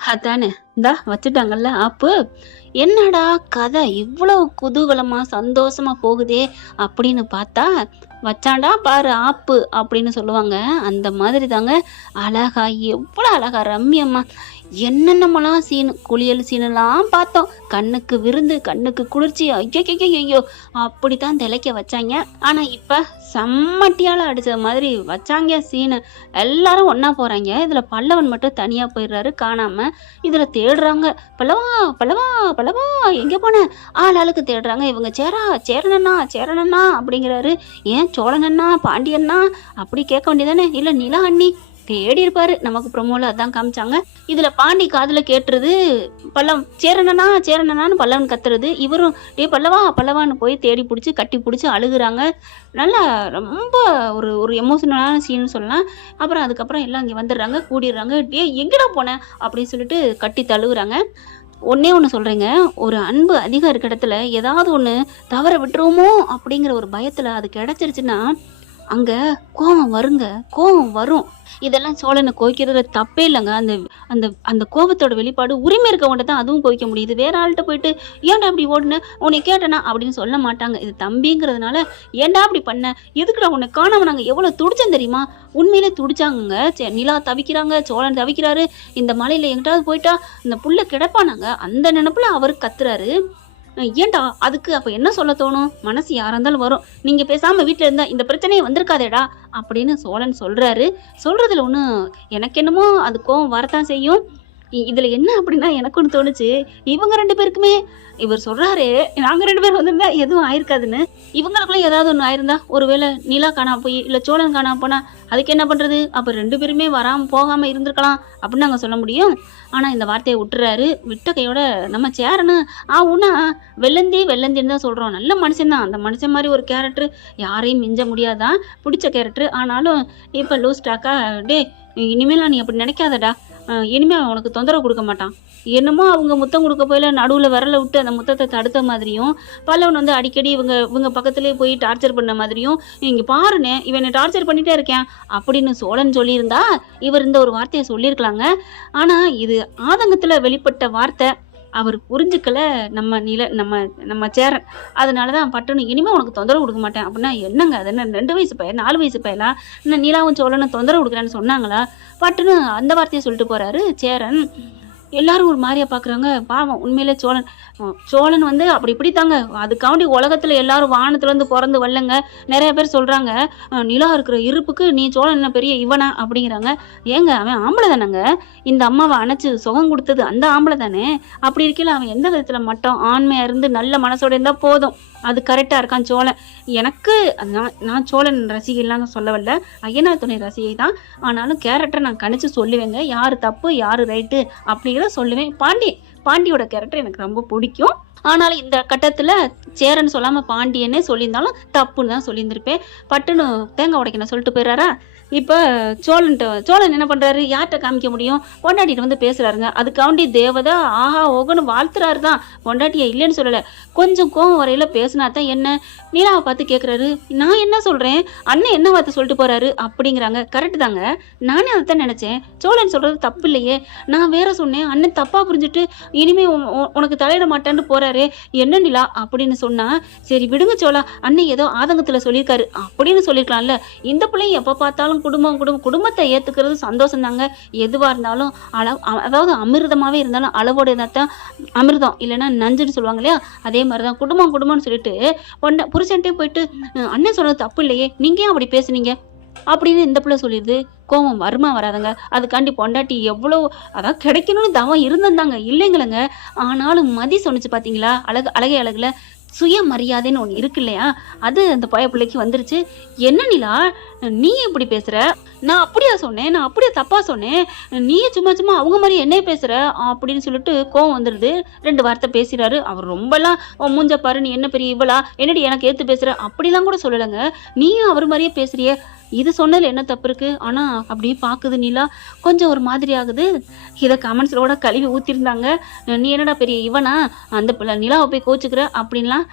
அதானே, இந்தா வச்சுட்டாங்கல்ல ஆப்பு. என்னடா கதை இவ்வளவு குதூகலமா சந்தோஷமா போகுதே அப்படின்னு பார்த்தா, வச்சான்டா பாரு ஆப்பு அப்படின்னு சொல்லுவாங்க. அந்த மாதிரி தாங்க. அழகா எவ்வளோ அழகா ரம்மியம்மா என்னென்னமெல்லாம் சீனு குளியல் சீனெல்லாம் பார்த்தோம். கண்ணுக்கு விருந்து, கண்ணுக்கு குளிர்ச்சி. ஐயோ அப்படித்தான் திளைக்க வச்சாங்க. ஆனா இப்ப செம்மட்டியால அடிச்ச மாதிரி வச்சாங்க சீனு. எல்லாரும் ஒண்ணா போறாங்க. இதுல பல்லவன் மட்டும் தனியா போயிடுறாரு காணாம. இதுல தேடுறாங்க. பல்லவா பல்லவா பல்லவா எங்க போன? ஆளுக்கு தேடுறாங்க. இவங்க சேரணண்ணா சேரணண்ணா அப்படிங்கிறாரு. ஏன் சோழனண்ணா பாண்டியண்ணா அப்படி கேட்க வேண்டியதானே? இல்ல நிலா அண்ணி தேடி இருப்பாரு. நமக்கு ப்ரொமோல அதான் காமிச்சாங்க. இதுல பாண்டி காதுல கேட்டுருது பல்லவன் சேரணனான்னு பல்லவன் கத்துறது. இவரும் டே பல்லவா பல்லவான்னு போய் தேடி பிடிச்சி கட்டி பிடிச்சி அழுகுறாங்க. நல்லா ரொம்ப ஒரு ஒரு எமோஷனலான சீன் சொல்லலாம். அப்புறம் அதுக்கப்புறம் எல்லாம் இங்கே வந்துடுறாங்க, கூடிடுறாங்க. டே எங்கடா போன அப்படின்னு சொல்லிட்டு கட்டி தழுவுறாங்க. ஒன்னே ஒன்று சொல்கிறேங்க, ஒரு அன்பு அதிகம் இருக்க இடத்துல ஏதாவது ஒன்று தவற விட்டுருவோமோ அப்படிங்கிற ஒரு பயத்தில் அது கிடச்சிருச்சுன்னா அங்கே கோபம் வருங்க, கோபம் வரும். இதெல்லாம் சோழனை கோவிக்கிறதுல தப்பே இல்லைங்க. அந்த அந்த அந்த கோபத்தோட வெளிப்பாடு உரிமை இருக்கவங்கள்ட்ட தான் அதுவும் கோவிக்க முடியுது. வேற ஆள்கிட்ட போயிட்டு ஏன்டா அப்படி ஓடுன, உன்னை கேட்டனா அப்படின்னு சொல்ல மாட்டாங்க. இது தம்பிங்கிறதுனால ஏன்டா அப்படி பண்ண, எதுக்குடா உன்னை காணாம நாங்கள் எவ்வளோ துடிச்சோம் தெரியுமா? உண்மையிலே துடிச்சாங்க. நிலா தவிக்கிறாங்க, சோழன் தவிக்கிறாரு. இந்த மலையில எங்கிட்டாவது போயிட்டா இந்த புள்ள கிடப்பானாங்க. அந்த நினைப்புல அவர் கத்துறாரு. ஏன்டா அதுக்கு அப்ப என்ன சொல்ல தோணும்? மனசு யாரா இருந்தாலும் வரும். நீங்க பேசாம வீட்டுல இருந்தா இந்த பிரச்சனையே வந்திருக்காதேடா அப்படின்னு சோழன் சொல்றாரு. சொல்றதுல ஒண்ணு எனக்கு என்னமோ அது கோவம் வரத்தான் செய்யும். இதுல என்ன அப்படின்னா எனக்கு ஒண்ணு தோணுச்சு, இவங்க 2 பேருக்குமே இவர் சொல்றாரு நாங்க 2 பேரும் வந்திருந்தா எதுவும் ஆயிருக்காதுன்னு. இவங்களுக்குள்ள ஏதாவது ஒண்ணு ஆயிருந்தா, ஒருவேளை நிலா காணாம போய் இல்ல சோழன் காணாம போனா அதுக்கு என்ன பண்றது? அப்ப 2 பேருமே வராம போகாம இருந்திருக்கலாம் அப்படின்னு நாங்க சொல்ல முடியும். ஆனா இந்த வார்த்தையை விட்டுறாரு. விட்ட கையோட நம்ம சேரனு உன்னா வெள்ளந்தின்னு தான் சொல்றோம். நல்ல மனுஷன் தான். அந்த மனுஷன் மாதிரி ஒரு கேரக்டர் யாரையும் மிஞ்ச முடியாதான். பிடிச்ச கேரக்டர். ஆனாலும் இப்ப லூஸ் டாக்கா டே இனிமேலாம் நீ அப்படி நினைக்காதடா, இனிமே அவன் உனக்கு தொந்தரவு கொடுக்க மாட்டான். என்னமோ அவங்க முத்தம் கொடுக்க போயில நடுவில் விரல விட்டு அந்த முத்தத்தை தடுத்த மாதிரியும், பல்லவன் வந்து அடிக்கடி இவங்க பக்கத்துலேயே போய் டார்ச்சர் பண்ண மாதிரியும், இங்கே பாருனே இவனை டார்ச்சர் பண்ணிட்டே இருக்கேன் அப்படின்னு சோழன் சொல்லியிருந்தா இவர் இந்த ஒரு வார்த்தையை சொல்லியிருக்கலாங்க. ஆனால் இது ஆதங்கத்தில் வெளிப்பட்ட வார்த்தை. அவர் புரிஞ்சுக்கல நம்ம சேரன். அதனாலதான் பட்டுன்னு இனிமே உனக்கு தொந்தரவு கொடுக்க மாட்டேன் அப்படின்னா என்னங்க? அது என்ன 2 வயசு பையன் 4 வயசு பையனா? இன்னும் நீலாவும் சோழனும் தொந்தரவு கொடுக்குறேன்னு சொன்னாங்களா? பட்டுன்னு அந்த வார்த்தையை சொல்லிட்டு போறாரு சேரன். எல்லாரும் ஒரு மாதிரியா பாக்குறாங்க. பாவம் உண்மையிலே சோழன் வந்து அப்படி இப்படித்தாங்க. அதுக்காண்டி உலகத்துல எல்லாரும் வானத்துல இருந்து பிறந்து வரலங்க. நிறைய பேர் சொல்றாங்க நிலா இருக்கிற இருப்புக்கு நீ சோழன் என்ன பெரிய இவனா அப்படிங்கிறாங்க. ஏங்க அவன் ஆம்பளை தானங்க. இந்த அம்மாவை அணைச்சு சுகம் கொடுத்தது அந்த ஆம்பளை தானே. அப்படி இருக்கல அவன் எந்த விதத்துல மட்டும் ஆண்மையா இருந்து நல்ல மனசோட இருந்தா போதும். அது கரெக்டா இருக்கான் சோழன். எனக்கு நான் சோழன் ரசிகைலாம் சொல்ல வரல, ஐயனார் துணை ரசிகை தான். ஆனாலும் கேரக்டரை நான் கணிச்சு சொல்லுவேங்க, யாரு தப்பு யாரு ரைட்டு அப்படிங்கிறத சொல்லுவேன். பாண்டியோட கேரக்டர் எனக்கு ரொம்ப பிடிக்கும். ஆனாலும் இந்த கட்டத்துல சேரன் சொல்லாம பாண்டியன்னே சொல்லியிருந்தாலும் தப்புன்னு தான் சொல்லியிருந்திருப்பேன். பட்டுன்னு தேங்காய் உடைக்கணும் சொல்லிட்டு போயிடுறாரா. இப்போ சோழன் என்ன பண்றாரு? யார்கிட்ட காமிக்க முடியும்? பொண்டாட்டிட்டு வந்து பேசுறாருங்க. அதுக்காண்டி தேவதா ஆஹா ஓகன்னு வாழ்த்துறாரு தான். பொண்டாட்டியை இல்லைன்னு சொல்லலை. கொஞ்சம் கோவம் வரையில பேசினா தான் என்ன? நீலாவை பார்த்து கேட்குறாரு, நான் என்ன சொல்றேன், அண்ணன் என்ன வார்த்தை சொல்லிட்டு போறாரு அப்படிங்கிறாங்க. கரெக்டு தாங்க, நானே அதைத்தான் நினைச்சேன். சோழன் சொல்றது தப்பு இல்லையே. நான் வேற சொன்னேன், அண்ணன் தப்பா புரிஞ்சுட்டு இனிமே உனக்கு தலையிட மாட்டேன்னு போறாரு. என்ன நிலா அப்படின்னு சொன்னா, சரி விடுங்க சோழா, அண்ணன் ஏதோ ஆதங்கத்துல சொல்லியிருக்காரு அப்படின்னு சொல்லியிருக்கலாம்ல. இந்த பிள்ளைங்க எப்ப பார்த்தாலும் குடும்பத்தை ஏத்துக்கிறது சந்தோஷம் தாங்க. எதுவா இருந்தாலும் அதாவது அமிர்தமாவே இருந்தாலும் அளவோட தான் அமிர்தம், இல்லைன்னா நஞ்சுன்னு சொல்லுவாங்க இல்லையா? அதே மாதிரிதான் குடும்பம்னு சொல்லிட்டு புருஷன்ட்டே போயிட்டு அண்ணன் சொன்னது தப்பு இல்லையே, நீங்க ஏன் அப்படி பேசுனீங்க அப்படின்னு இந்த பிள்ளை சொல்லிடுது. கோவம் வருமா வராதுங்க? அதுக்காண்டி பொண்டாட்டி எவ்வளவு அதான் கிடைக்கணும்னு தவம் இருந்திருந்தாங்க இல்லைங்களங்க. ஆனாலும் மதி சொன்னிச்சு பாத்தீங்களா? அழகுல சுயமரியாதைன்னு ஒன்று இருக்கு இல்லையா? அது அந்த பய பிள்ளைக்கு வந்துருச்சு. என்ன நிலா நீ எப்படி பேசுற? நான் அப்படியா சொன்னேன்? நான் அப்படியே தப்பா சொன்னேன்? நீ சும்மா அவங்க மாதிரி என்னைய பேசுற அப்படின்னு சொல்லிட்டு கோவம் வந்துடுது. 2 வார்த்தை பேசுறாரு. அவர் ரொம்பலாம் மூஞ்ச பாரு, நீ என்ன பெரிய இவளா, என்னடி எனக்கு ஏத்து பேசுற அப்படிலாம் கூட சொல்லலைங்க. நீயும் அவர் மாதிரியே பேசுறிய, இது சொன்னதுல என்ன தப்பு இருக்கு? ஆனா அப்படி பாக்குது நிலா, கொஞ்சம் ஒரு மாதிரி ஆகுது. இதை கமெண்ட்ஸோட கழுவி ஊத்திருந்தாங்க. நீ என்னடா பெரிய இவனா, அந்த பிள்ளை நிலாவை போய் கோச்சுக்கிற அப்படின்லாம்.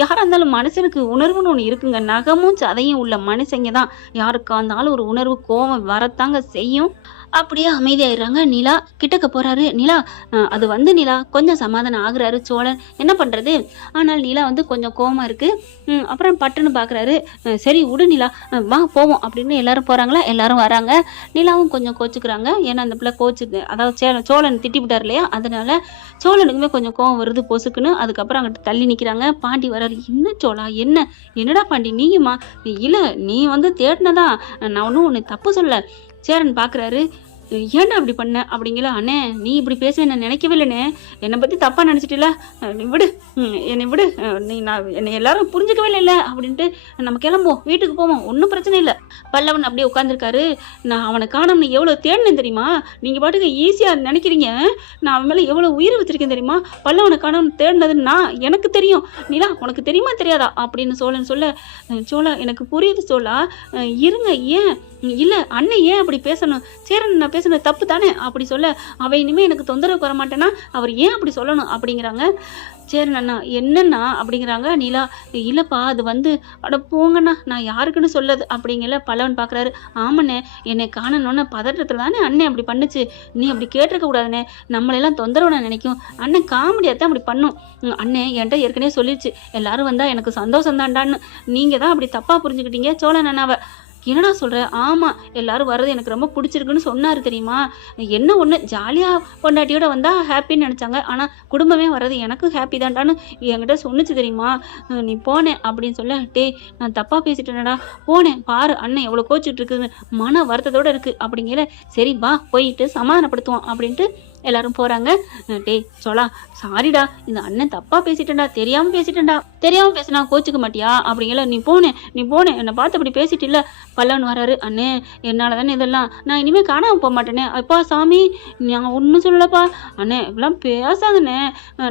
யாரா இருந்தாலும் மனுஷனுக்கு உணர்வுன்னு ஒண்ணு இருக்குங்க. நகமும் சதையும் உள்ள மனுஷங்க தான் யாருக்கா இருந்தாலும் ஒரு உணர்வு கோவம் வரத்தாங்க செய்யும். அப்படியே அமைதியாயிடுறாங்க. நிலா கிட்டக்க போறாரு. நிலா அது வந்து நிலா கொஞ்சம் சமாதானம் ஆகுறாரு சோழன். என்ன பண்றது? ஆனால் நிலா வந்து கொஞ்சம் கோவமா இருக்கு. அப்புறம் பட்டுன்னு பாக்குறாரு. சரி விடு நிலா, வா போவோம் அப்படின்னு எல்லாரும் போறாங்களா? எல்லாரும் வராங்க. நிலாவும் கொஞ்சம் கோச்சுக்கிறாங்க. ஏன்னா அந்த பிள்ளை கோச்சுக்கு, அதாவது சோழன் திட்டி விட்டார் இல்லையா, அதனால சோழனுக்குமே கொஞ்சம் கோவம் வருது பொசுக்குன்னு. அதுக்கப்புறம் அங்கிட்டு தள்ளி நிக்கிறாங்க. பாண்டி வராரு. என்ன சோழா, என்னடா பாண்டி நீயுமா? இல்ல, நீ வந்து தேடினதா, நான் ஒன்னும் உன்னை தப்பு சொல்ல. சேரன் பாக்குறாரு. ஏன்டா அப்படி பண்ண அப்படிங்கல. அண்ணே நீ இப்படி பேச நான் நினைக்கவே இல்லைண்ணே, என்னை பத்தி தப்பா நினைச்சிட்டில, நீ விடு, என்னை விடு, நான் என்னை எல்லாரும் புரிஞ்சுக்கவே இல்லை அப்படின்ட்டு நம்ம கிளம்புவோம், வீட்டுக்கு போவோம், ஒன்றும் பிரச்சனை இல்லை. பல்லவன் அப்படியே உட்காந்துருக்காரு. நான் அவனை காணோம்னு எவ்வளோ தேடினேன் தெரியுமா? நீங்க பாட்டுக்கு ஈஸியா நினைக்கிறீங்க, நான் அவன் மேல எவ்வளவு உயிர் வச்சிருக்கேன் தெரியுமா? பல்லவனை காணோம்னு தேடினதுன்னா எனக்கு தெரியும். நிலா உனக்கு தெரியுமா தெரியாதா அப்படின்னு சோழன் சொல்ல, சோழா எனக்கு புரியுது சோழா, இருங்க, ஏன் இல்ல அண்ணன் ஏன் அப்படி பேசணும்? சேரன் நான் பேசுனது தப்பு தானே அப்படி சொல்ல, அவ இனிமே எனக்கு தொந்தரவு வர மாட்டேன்னா அவர் ஏன் அப்படி சொல்லணும் அப்படிங்கிறாங்க. சேரன் அண்ணா என்னன்னா அப்படிங்கிறாங்க. நிலா இல்லப்பா அது வந்து, அட போங்கண்ணா நான் யாருக்குன்னு சொல்லது அப்படிங்கல. பல்லவன் பாக்குறாரு. ஆமாண்ணே, என்னை காணணும்னு பதற்றத்துல தானே அண்ணன் அப்படி பண்ணுச்சு, நீ அப்படி கேட்டிருக்க கூடாதுண்ணே, நம்மளெல்லாம் தொந்தரவு நினைக்கும், அண்ணன் காமெடியாத்தான் அப்படி பண்ணும். அண்ணன் என்கிட்ட ஏற்கனவே சொல்லிடுச்சு, எல்லாரும் வந்தா எனக்கு சந்தோஷம் தான்டான்னு, நீங்க தான் அப்படி தப்பா புரிஞ்சுக்கிட்டீங்க சோழன் அண்ணாவை. என்னடா சொல்ற? ஆமா, எல்லாரும் வர்றது எனக்கு ரொம்ப பிடிச்சிருக்குன்னு சொன்னாரு தெரியுமா? என்ன ஒண்ணு, ஜாலியா பொண்டாட்டியோட வந்தா ஹாப்பின்னு நினைச்சாங்க, ஆனா குடும்பமே வர்றது எனக்கும் ஹாப்பி தான்டான்னு என்கிட்ட சொன்னுச்சு தெரியுமா? நீ போனேன் அப்படின்னு சொல்ல, டே நான் தப்பா பேசிட்டேனடா, போனேன் பாரு அண்ணன் எவ்வளவு கோச்சிட்டு இருக்குன்னு மன வருத்தத்தோட இருக்கு அப்படிங்கிற. சரி வா போயிட்டு சமாதானப்படுத்துவோம் அப்படின்ட்டு எல்லாரும் போறாங்க. டே சோழா சாரிடா, இந்த அண்ணன் தப்பா பேசிட்டேன்டா, தெரியாம பேசினா கோச்சுக்க மாட்டியா அப்படிங்கல. நீ போனேன் என்னை பார்த்து அப்படி பேசிட்டு இல்ல. பல்லவன் வராரு. அண்ணே என்னால தானே இதெல்லாம், நான் இனிமே காணாம போக மாட்டேனே. அப்பா சாமி நான் ஒன்றும் சொல்லப்பா. அண்ணே இப்பெல்லாம் பேசாதண்ணே,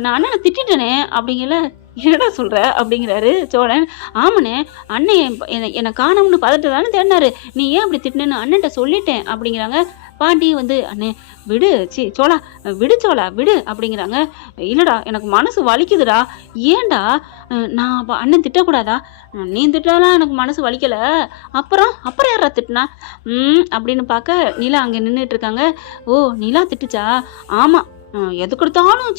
நான் அண்ணனை திட்டேனே அப்படிங்கல. என்னடா சொல்ற அப்படிங்கிறாரு சோழன். ஆமாண்ணே, அண்ணன் என்னை காணோம்னு பதட்டு தானே தேடினாரு, நீ ஏன் அப்படி திட்டினேன்னு அண்ணன்ட்ட சொல்லிட்டேன் அப்படிங்கிறாங்க. பாண்டி வந்து அண்ணே விடு, சோழா விடு அப்படிங்கிறாங்க. இல்லடா எனக்கு மனசு வலிக்குதுடா. ஏன்டா? நான் அப்போ அண்ணன் திட்டக்கூடாதா? நீ திட்டாலாம் எனக்கு மனசு வலிக்கல, அப்புறம் யாரா திட்டினா அப்படின்னு பார்க்க நிலா அங்கே நின்றுட்டு இருக்காங்க. ஓ நிலா திட்டுச்சா? ஆமா, எது கொடுத்தாலும்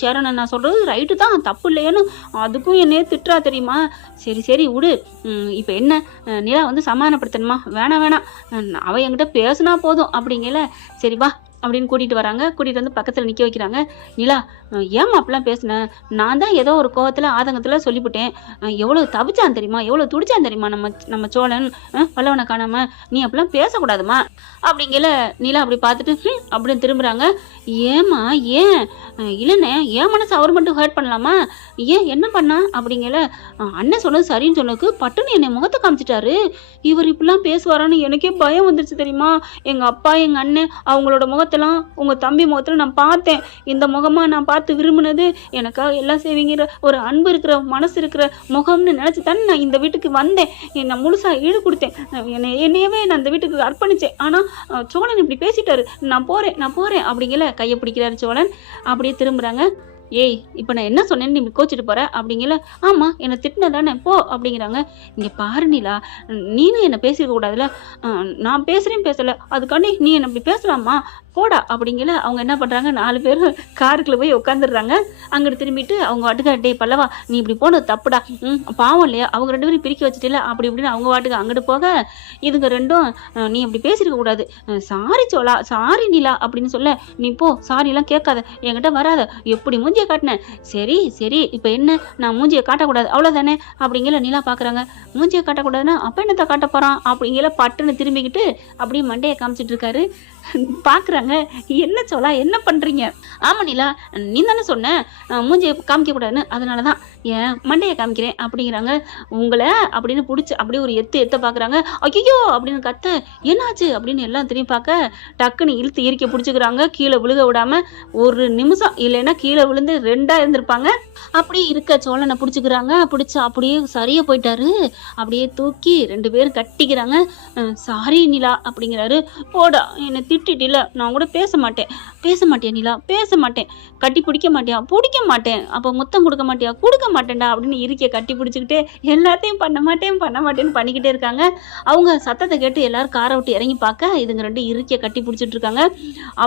சேரண்ணா சொல்றது ரைட்டு தான், தப்பு இல்லையேன்னு அதுக்கும் என்னையே திட்டுறா தெரியுமா? சரி விடு. இப்போ என்ன, நிலா வந்து சமாதானப்படுத்தணுமா? வேணாம், அவ என்கிட்ட பேசுனா போதும் அப்படிங்கல. சரி வா அப்படின்னு கூட்டிட்டு வராங்க. கூட்டிட்டு வந்து பக்கத்துல நிக்க வைக்கிறாங்க. நிலா ஏமா அப்படிலாம் பேசினேன், நான் தான் ஏதோ ஒரு கோவத்துல ஆதங்கத்துல சொல்லிவிட்டேன். எவ்வளவு தவிச்சான் தெரியுமா, எவ்வளவு துடிச்சான் தெரியுமா நம்ம சோழன், பல்லவனை காணாம, நீ அப்படிலாம் பேசக்கூடாதுமா அப்படிங்கல. நிலா அப்படி பார்த்துட்டு அப்படின்னு திரும்புறாங்க. ஏமா ஏன்? இல்லைண்ணே, ஏன் மனசு அவர் மட்டும் ஹர்ட் பண்ணலாமா? ஏன் என்ன பண்ணா அப்படிங்கல. அண்ணன் சொன்னது சரின்னு சொன்னதுக்கு பட்டுன்னு என்னை முகத்தை காமிச்சிட்டாரு, இவர் இப்படிலாம் பேசுவாரான்னு எனக்கே பயம் வந்துருச்சு தெரியுமா? எங்க அப்பா எங்க அண்ணன் அவங்களோட முகத்தெல்லாம் உங்க தம்பி முகத்துல நான் பார்த்தேன், இந்த முகமா நான் பார்த்து விரும்பினது, எனக்காக எல்லாம் செய்வீங்கிற ஒரு அன்பு இருக்கிற மனசு இருக்கிற முகம்னு நினைச்சு தானே நான் இந்த வீட்டுக்கு வந்தேன், என்னை முழுசா ஈடு கொடுத்தேன், என்னையவே நான் இந்த வீட்டுக்கு அர்ப்பணிச்சேன். ஆனா சோழன் இப்படி பேசிட்டாரு, நான் போறேன் அப்படிங்கல. கையை பிடிக்கிறாரு சோழன். அப்படியே திரும்புறாங்க. ஏய் இப்போ நான் என்ன சொன்னேன்னு நீ கோச்சிட்டு போற அப்படிங்கல. ஆமா என்னை திட்டினதானே போ அப்படிங்கிறாங்க. இங்க பாரு நிலா, நீனும் என்னை பேசிருக்க கூடாதுல, நான் பேசல, அதுக்காண்டி நீ என்ன இப்படி பேசலாமா, போடா அப்படிங்கல. அவங்க என்ன பண்றாங்க, 4 பேரும் காருக்குள்ள போய் உட்காந்துடுறாங்க. அங்கிட்டு திரும்பிட்டு அவங்க வாட்டுக்கு, டே பல்லவா நீ இப்படி போனது தப்புடா, பாவம் இல்லையா, அவங்க 2 பேரும் பிரிக்க வச்சுட்டுல அப்படி இப்படின்னு அவங்க வாட்டுக்கு அங்கிட்டு போக, இதுங்க ரெண்டும் நீ அப்படி பேசிருக்க கூடாது, சாரி சோழா, சாரி நிலா அப்படின்னு சொல்ல, நீ போ, சாரி எல்லாம் கேட்காத, என்கிட்ட வராத, எப்படி மூஞ்சியை காட்டினேன். சரி இப்போ என்ன, நான் மூஞ்சியை காட்டக்கூடாது அவ்வளவுதானே அப்படிங்கல. நிலா பாக்குறாங்க. மூஞ்சியை காட்டக்கூடாதுன்னா அப்ப என்னத்தை காட்ட போறான் அப்படிங்கல. பட்டுன்னு திரும்பிக்கிட்டு அப்படியே மண்டையை காமிச்சிட்டு இருக்காரு. பாக்குறாங்க. என்ன சோழா என்ன பண்றீங்க? ஆமா நிலா, நீ தானே சொன்ன மூஞ்சியை காமிக்க கூடாதுன்னு, அதனாலதான் ஏன் மண்டையை காமிக்கிறேன் அப்படிங்கிறாங்க. உங்களை அப்படின்னு பிடிச்சி அப்படியே ஒரு எத்த பாக்குறாங்க. ஐயோ அப்படின்னு கத்த, என்னாச்சு அப்படின்னு எல்லாம் திரும்பி பார்க்க, டக்குன்னு இழுத்து இறுக்கி பிடிச்சிக்கிறாங்க. கீழே விழுக விடாம ஒரு நிமிஷம், இல்லைன்னா கீழே விழுந்து 2ஆ இருந்திருப்பாங்க. அப்படியே இருக்க சோழனை பிடிச்சிக்கிறாங்க. பிடிச்சி அப்படியே சரியா போயிட்டாரு. அப்படியே தூக்கி 2 பேரும் கட்டிக்கிறாங்க. சாரி நிலா அப்படிங்கிறாரு. போடா என்னை திட்டிட்டில, நான் கூட பேச மாட்டேன். பேச மாட்டியா நிலா? பேச மாட்டேன். கட்டி பிடிக்க மாட்டியா? பிடிக்க மாட்டேன். அப்போ முத்தம் கொடுக்க மாட்டியா? கொடுக்க மாட்டேன்டா அப்படின்னு இருக்கிய கட்டி பிடிச்சிக்கிட்டு எல்லாத்தையும் பண்ண மாட்டேன் பண்ண மாட்டேன்னு பண்ணிக்கிட்டே இருக்காங்க. அவங்க சத்தத்தை கேட்டு எல்லாரும் காரை விட்டு இறங்கி பார்க்க இதுங்க 2 இருக்கிய கட்டி பிடிச்சிட்டு இருக்காங்க.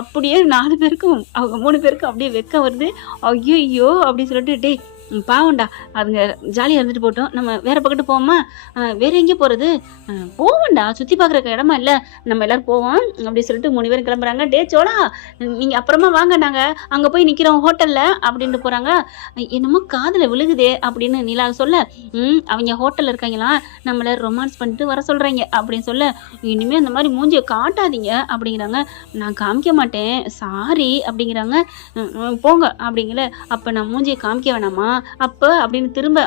அப்படியே 4 பேருக்கும் அவங்க 3 பேருக்கும் அப்படியே வெக்கம் வருது. ஐயையோ அப்படின்னு சொல்லிட்டு, டேய் பாவம்டா, அதுங்க ஜாலியாக இருந்துட்டு போட்டோம், நம்ம வேற பக்கத்து போவோமா? வேற எங்கே போகிறது? போவோம்டா, சுற்றி பார்க்குற இடமா இல்லை, நம்ம எல்லாரும் போவோம் அப்படி சொல்லிட்டு 3 பேரும் கிளம்புறாங்க. டே சோளா, நீங்கள் அப்புறமா வாங்க, நாங்கள் அங்கே போய் நிற்கிறோம் ஹோட்டலில் அப்படின்ட்டு போகிறாங்க. என்னமோ காதில் விழுகுதே அப்படின்னு நிலா சொல்ல, அவங்க ஹோட்டலில் இருக்காங்களாம், நம்மளை ரொமான்ஸ் பண்ணிட்டு வர சொல்கிறாங்க அப்படின்னு சொல்ல, இனிமேல் இந்த மாதிரி மூஞ்சியை காட்டாதீங்க அப்படிங்கிறாங்க. நான் காமிக்க மாட்டேன், சாரி அப்படிங்கிறாங்க. போங்க அப்படிங்கல. அப்போ நான் மூஞ்சியை காமிக்க வேணாமா அப்போ அப்படின்னு திரும்ப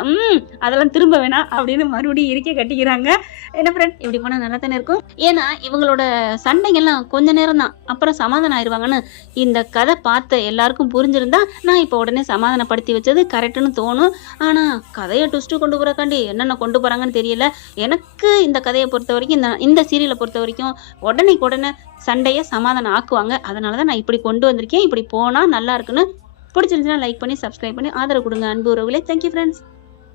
அதெல்லாம் திரும்ப வேணாம் அப்படின்னு மறுபடியும் இருக்க கட்டிக்கிறாங்க. என்ன ஃப்ரெண்ட், இப்படி போனால் நல்லா தானே இருக்கும். ஏன்னா இவங்களோட சண்டைகள்லாம் கொஞ்ச நேரம் தான், அப்புறம் சமாதானம் ஆயிடுவாங்கன்னு இந்த கதை பார்த்த எல்லாருக்கும் புரிஞ்சிருந்தா நான் இப்போ உடனே சமாதானப்படுத்தி வச்சது கரெக்டுன்னு தோணும். ஆனால் கதையை ட்விஸ்ட்டு கொண்டு போகிறக்காண்டி என்னென்ன கொண்டு போகிறாங்கன்னு தெரியல. எனக்கு இந்த கதையை பொறுத்த வரைக்கும், இந்த சீரியலை பொறுத்த வரைக்கும் உடனே சண்டையை சமாதானம் ஆக்குவாங்க. அதனால தான் நான் இப்படி கொண்டு வந்திருக்கேன். இப்படி போனால் நல்லா இருக்குன்னு. பிடிச்சிருந்துச்சுன்னா லைக் பண்ணி சப்ஸ்கிரைப் பண்ணி ஆதரவு கொடுங்க அன்பு உறவுகளே. Thank you friends.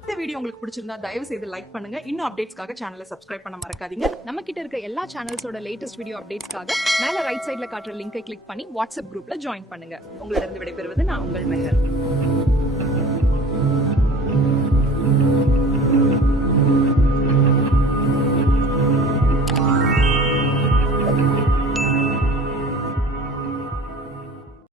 இந்த வீடியோ உங்களுக்கு பிடிச்சிருந்தா தயவு செய்து லைக் பண்ணுங்க. இன்னும் அப்டேட்ஸ்க்காக சேனலை சப்ஸ்கிரைப் பண்ண மறக்காதீங்க. நம்ம கிட்ட இருக்க எல்லா சேனல்ஸோட லேட்டஸ்ட் வீடியோ அப்டேட்ஸ்க்காக மேல ரைட் சைடுல காட்டுற லிங்கை கிளிக் பண்ணி வாட்ஸ்அப் குரூப்ல ஜாயின் பண்ணுங்க. உங்களிடம் விடைபெறுவது நான் உங்கள் மெஹர்.